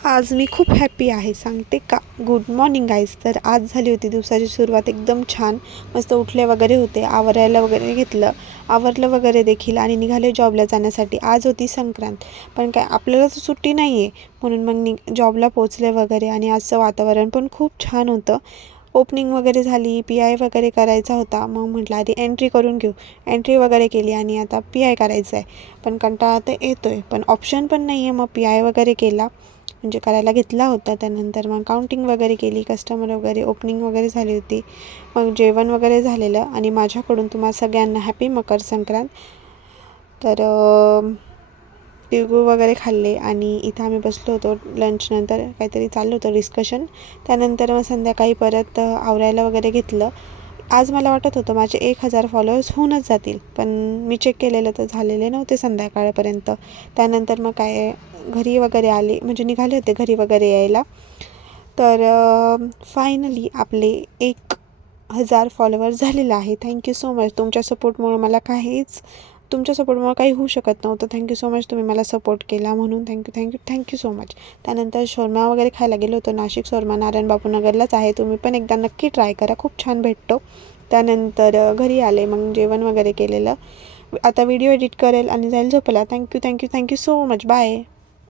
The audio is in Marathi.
आज मी खूप हॅपी आहे सांगते का. Good morning guys. तर आज झाली होती दिवसाची सुरुवात एकदम छान. मस्त उठले वगैरे होते, आवरायला वगैरे घेतलं, आवरलं वगैरे देखील आणि निघाले जॉबला जाण्यासाठी. आज होती संक्रांत, पण काय आपल्याला तर सुट्टी नाही आहे, म्हणून मग जॉबला पोचले वगैरे. आणि आजचं वातावरण पण खूप छान होतं. ओपनिंग वगैरे झाली, पी आय वगैरे करायचा होता. मग म्हटलं आधी एंट्री करून घेऊ. एंट्री वगैरे केली आणि आता पी आय करायचं आहे. पण कंटाळा तर येतो आहे, पण ऑप्शन पण नाही आहे. मग पी आय वगैरे केला, म्हणजे करायला घेतला होता. त्यानंतर मग काउंटिंग वगैरे केली, कस्टमर वगैरे ओपनिंग वगैरे झाली होती. मग जेवण वगैरे झालेलं आणि माझ्याकडून तुम्हा सगळ्यांना हॅपी मकर संक्रांत. तर तिळगुळ वगैरे खाल्ले आणि इथं आम्ही बसलो होतो. लंचनंतर काहीतरी चाललं होतं डिस्कशन. त्यानंतर मग संध्याकाळी परत आवरायला वगैरे घेतलं. आज मला वाटत होतं माझे 1000 फॉलोअर्स होऊनच जातील, पण मी चेक केलेलं तर झालेले नव्हते संध्याकाळपर्यंत. त्यानंतर मग काय घरी वगैरे आले, म्हणजे निघाले होते घरी वगैरे यायला. तर फायनली आपले 1000 फॉलोअर्स झालेलं आहे. Thank you so much. तुमच्या सपोर्टमुळे काही होऊ शकत नव्हतं. थँक्यू सो मच, तुम्ही मला सपोर्ट केला म्हणून. Thank you so much. त्यानंतर शोरमा वगैरे खायला गेलो होतो. नाशिक शोरमा नारायण बापूनगरलाच आहे, तुम्ही पण एकदा नक्की ट्राय करा, खूप छान भेटतो. त्यानंतर घरी आले, मग जेवण वगैरे केलेलं. आता व्हिडिओ एडिट करेल आणि जाईल झोपायला. Thank you so much. बाय.